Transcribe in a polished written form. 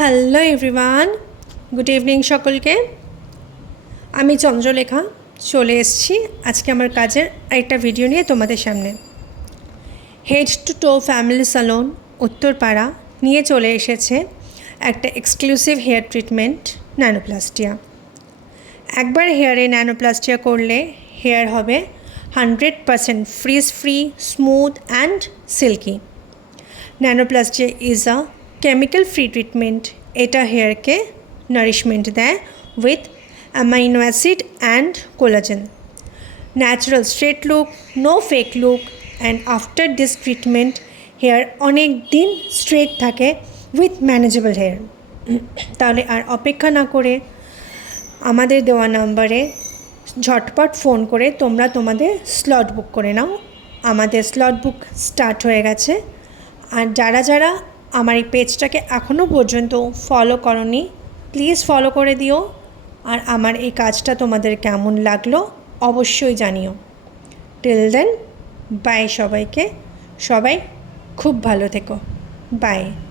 Hello everyone, good evening সকলকে। আমি চন্দ্রলেখা চলে এসেছি আজকে আমার কাজের আরেকটা ভিডিও নিয়ে তোমাদের সামনে। Head to to family salon Uttarpara নিয়ে চলে এসেছে একটা এক্সক্লুসিভ হেয়ার ট্রিটমেন্ট ন্যানোপ্লাস্টিয়া। একবার হেয়ারে ন্যানোপ্লাস্টিয়া করলে হেয়ার হবে 100% frizz free, smooth and silky. Nanoplastia is a chemical free treatment. এটা হেয়ারকে নারিশমেন্ট দেয় with amino acid and collagen. Natural straight look, no fake look, and after this treatment hair অনেক দিন straight থাকে with manageable hair. তাহলে আর অপেক্ষা না করে আমাদের দেওয়া নাম্বারে ঝটপট ফোন করে তোমরা তোমাদের স্লট বুক করে নাও। আমাদের স্লট বুক স্টার্ট হয়ে গেছে। আর যারা যারা আমার এই পেজটাকে এখনও পর্যন্ত ফলো করোনি, প্লিজ ফলো করে দিও। আর আমার এই কাজটা তোমাদের কেমন লাগলো অবশ্যই জানিও। টিল দেন, বাই সবাইকে। সবাই খুব ভালো থেকো। বাই।